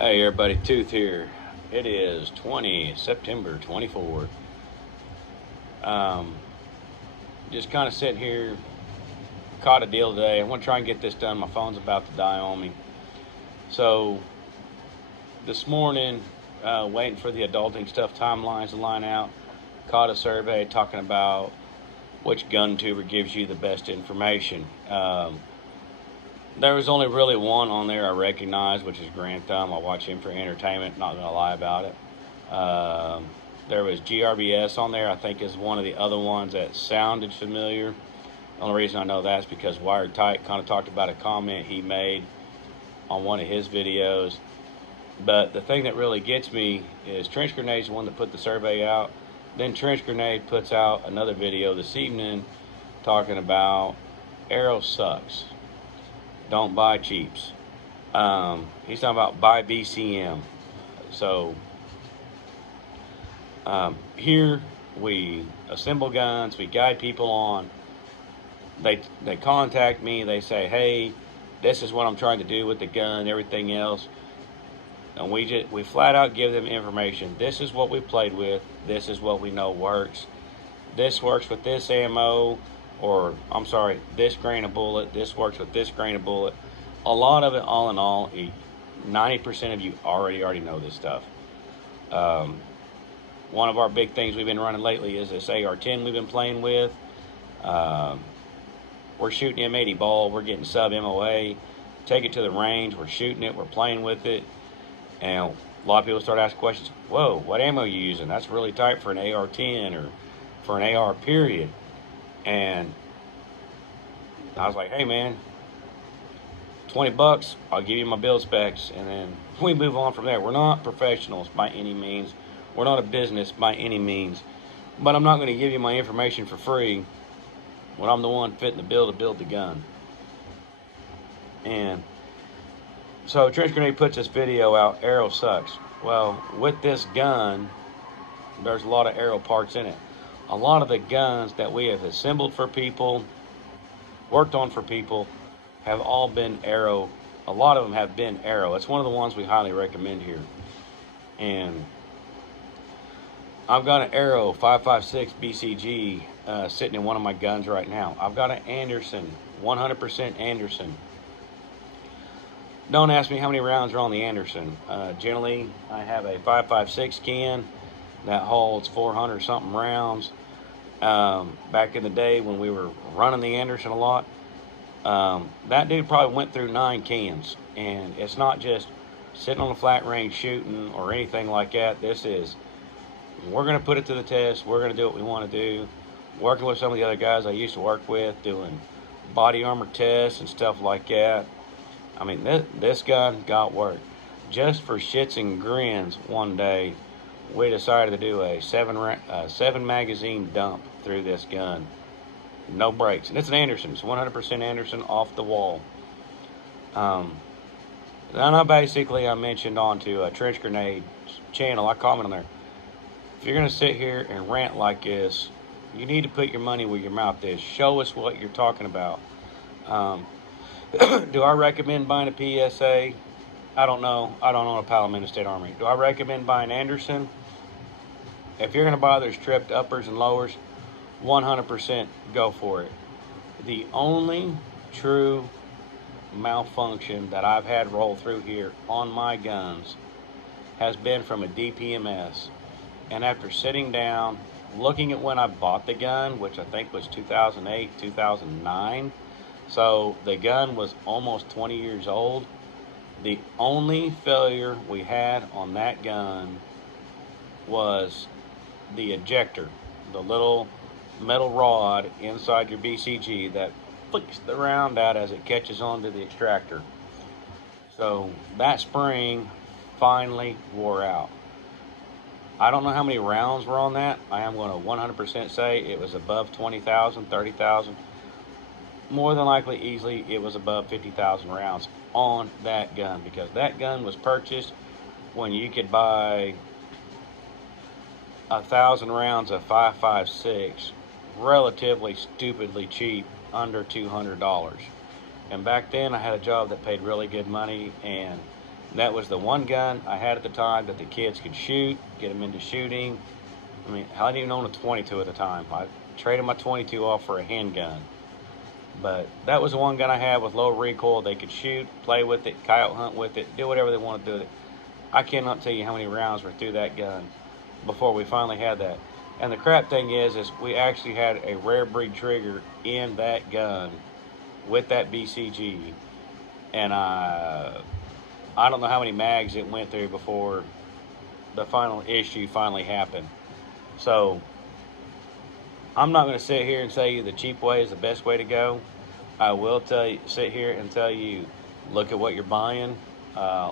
Hey everybody, Tooth here. It is September 24th. Um, just kind of sitting here, caught a deal today. I want to try and get this done. My phone's about to die on me. So this morning, waiting for the adulting stuff timelines to line out, caught a survey talking about which gun tuber gives you the best information. There was only really one on there I recognized, which is Grant Thumb. I watch him for entertainment, not going to lie about it. There was GRBS on there, I think is one of the other ones that sounded familiar. The only reason I know that is because Wired Tight kind of talked about a comment he made on one of his videos. But the thing that really gets me is Trench Grenade's the one that put the survey out. Then Trench Grenade puts out another video this evening talking about Arrow sucks. Don't buy cheaps. He's talking about buy BCM. So here we assemble guns, we guide people on. They contact me, they say, hey, this is what I'm trying to do with the gun, everything else. And we flat out give them information. This is what we played with. This is what we know works. This works with this ammo, or I'm sorry, this grain of bullet. This works with this grain of bullet. A lot of it, all in all, 90% of you already know this stuff. One of our big things we've been running lately is this AR-10 we've been playing with. We're shooting M80 ball. We're getting sub MOA. Take it to the range. We're shooting it. We're playing with it. And a lot of people start asking questions. Whoa, what ammo are you using? That's really tight for an AR-10 or for an AR period. And I was like, hey man, $20, I'll give you my build specs. And then we move on from there. We're not professionals by any means. We're not a business by any means. But I'm not going to give you my information for free when I'm the one fitting the bill to build the gun. And so Trench Grenade puts this video out, Arrow sucks. Well, with this gun, there's a lot of Arrow parts in it. A lot of the guns that we have assembled for people, worked on for people, have all been Arrow. A lot of them have been Arrow. It's one of the ones we highly recommend here. And I've got an Arrow 5.56 BCG sitting in one of my guns right now. I've got an Anderson, 100% Anderson. Don't ask me how many rounds are on the Anderson. Generally, I have a 5.56 can that holds 400 something rounds. Back in the day when we were running the Anderson a lot, that dude probably went through 9 cans. And it's not just sitting on the flat range shooting or anything like that. This is, we're going to put it to the test. We're going to do what we want to do. Working with some of the other guys I used to work with, doing body armor tests and stuff like that. I mean, this gun got work. Just for shits and grins, one day, we decided to do a 7 magazine dump through this gun. No brakes. And it's an Anderson. It's 100% Anderson off the wall. And I mentioned onto a Trench Grenade channel, I commented on there, if you're going to sit here and rant like this, you need to put your money where your mouth is. Show us what you're talking about. Do I recommend buying a PSA? I don't know. I don't own a Palomino State Armory. Do I recommend buying Anderson? If you're going to buy those stripped uppers and lowers, 100% go for it. The only true malfunction that I've had roll through here on my guns has been from a DPMS. And after sitting down, looking at when I bought the gun, which I think was 2008, 2009, so the gun was almost 20 years old. The only failure we had on that gun was the ejector, the little metal rod inside your BCG that flicks the round out as it catches onto the extractor. So that spring finally wore out. I don't know how many rounds were on that. I am going to 100% say it was above 20,000, 30,000. More than likely, easily, it was above 50,000 rounds on that gun, because that gun was purchased when you could buy 1,000 rounds of 5.56 relatively stupidly cheap, under $200. And back then I had a job that paid really good money, and That was the one gun I had at the time that the kids could shoot, get them into shooting. I mean, I didn't even own a 22 at the time. I traded my 22 off for a handgun. But that was the one gun I had with low recoil. They could shoot, play with it, coyote hunt with it, do whatever they want to do with it. I cannot tell you how many rounds were through that gun before we finally had that. And the crap thing is we actually had a rare breed trigger in that gun with that BCG. And I don't know how many mags it went through before the final issue finally happened. So I'm not going to sit here and say the cheap way is the best way to go. I will sit here and tell you, look at what you're buying.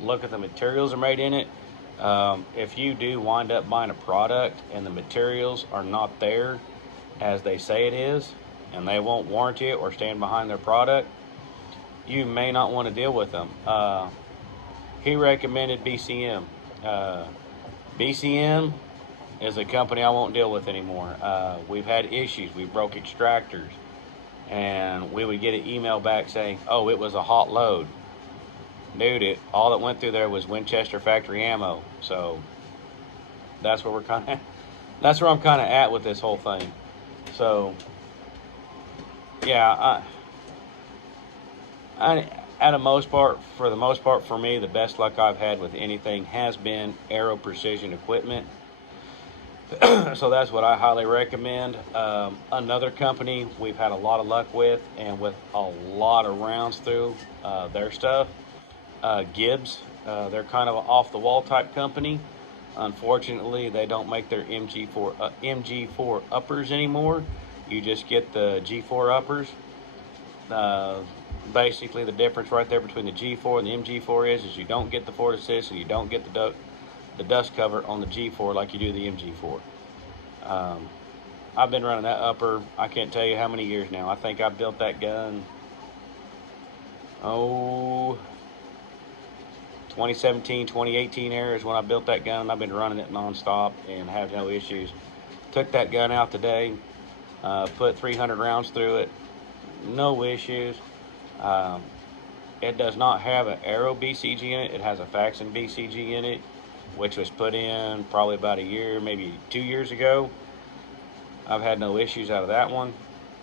Look at the materials that are made in it. If you do wind up buying a product and the materials are not there as they say it is, and they won't warranty it or stand behind their product, you may not want to deal with them. He recommended BCM. BCM is a company I won't deal with anymore. We've had issues. We broke extractors, and we would get an email back saying, oh, it was a hot load. Dude, all that went through there was Winchester factory ammo. So that's where that's where I'm kind of at with this whole thing. So yeah, for the most part, for me, the best luck I've had with anything has been Aero Precision Equipment. So that's what I highly recommend. Another company we've had a lot of luck with, and with a lot of rounds through their stuff, Gibbs. They're kind of an off-the-wall type company. Unfortunately, they don't make their MG4 uppers anymore. You just get the G4 uppers. Basically, the difference right there between the G4 and the MG4 is you don't get the Ford Assist, and you don't get the dust cover on the G4 like you do the MG4. I've been running that upper, I can't tell you how many years now. I think I built that gun, 2017, 2018 era is when I built that gun. I've been running it nonstop and have no issues. Took that gun out today, put 300 rounds through it, no issues. It does not have an Aero BCG in it. It has a Faxon BCG in it, which was put in probably about a year, maybe 2 years ago. I've had no issues out of that one.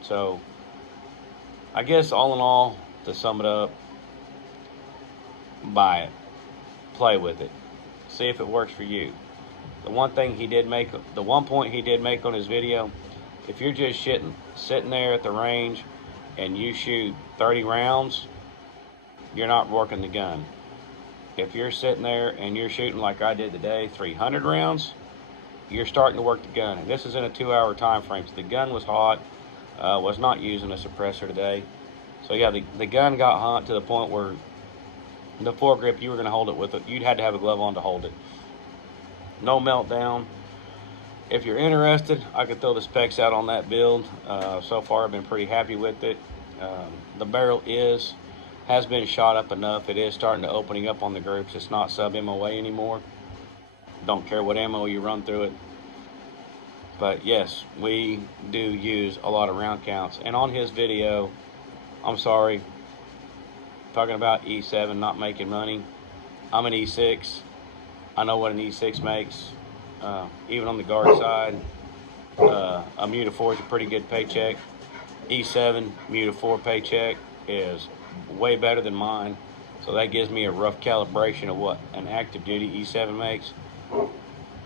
So I guess all in all, to sum it up, buy it, play with it, see if it works for you. The one point he did make on his video, if you're just sitting there at the range and you shoot 30 rounds, you're not working the gun. If you're sitting there and you're shooting like I did today, 300 rounds, you're starting to work the gun. And this is in a 2-hour time frame, so the gun was hot. Was not using a suppressor today. So yeah, the gun got hot to the point where the foregrip, you were going to hold it with it, you'd had to have a glove on to hold it. No meltdown. If you're interested, I could throw the specs out on that build. So far, I've been pretty happy with it. The barrel has been shot up enough. It is starting to opening up on the groups. It's not sub MOA anymore. Don't care what ammo you run through it. But yes, we do use a lot of round counts. And on his video, I'm sorry, talking about E7 not making money. I'm an E6. I know what an E6 makes. Even on the guard side, a Muta 4 is a pretty good paycheck. E7 Muta 4 paycheck is way better than mine. So that gives me a rough calibration of what an active duty E7 makes.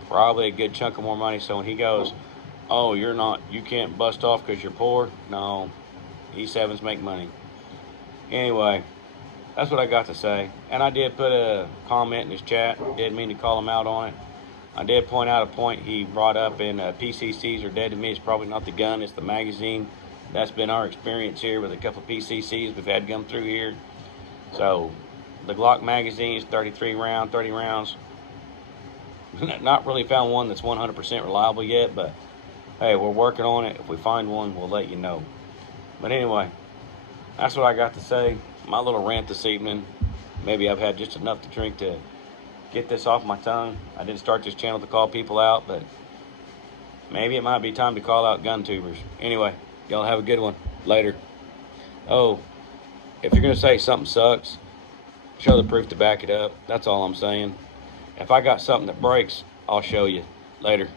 Probably a good chunk of more money. So when he goes, oh, you can't bust off because you're poor. No, E7s make money. Anyway, that's what I got to say. And I did put a comment in his chat. Didn't mean to call him out on it. I did point out a point he brought up in PCCs are dead to me. It's probably not the gun, it's the magazine. That's been our experience here with a couple of PCCs we've had come through here. So the Glock magazine is 30 rounds. Not really found one that's 100% reliable yet, but hey, we're working on it. If we find one, we'll let you know. But anyway, that's what I got to say. My little rant this evening. Maybe I've had just enough to drink to get this off my tongue. I didn't start this channel to call people out, but maybe it might be time to call out gun tubers. Anyway, y'all have a good one. Later. Oh, if you're going to say something sucks, Show the proof to back it up. That's all I'm saying. If I got something that breaks, I'll show you. Later.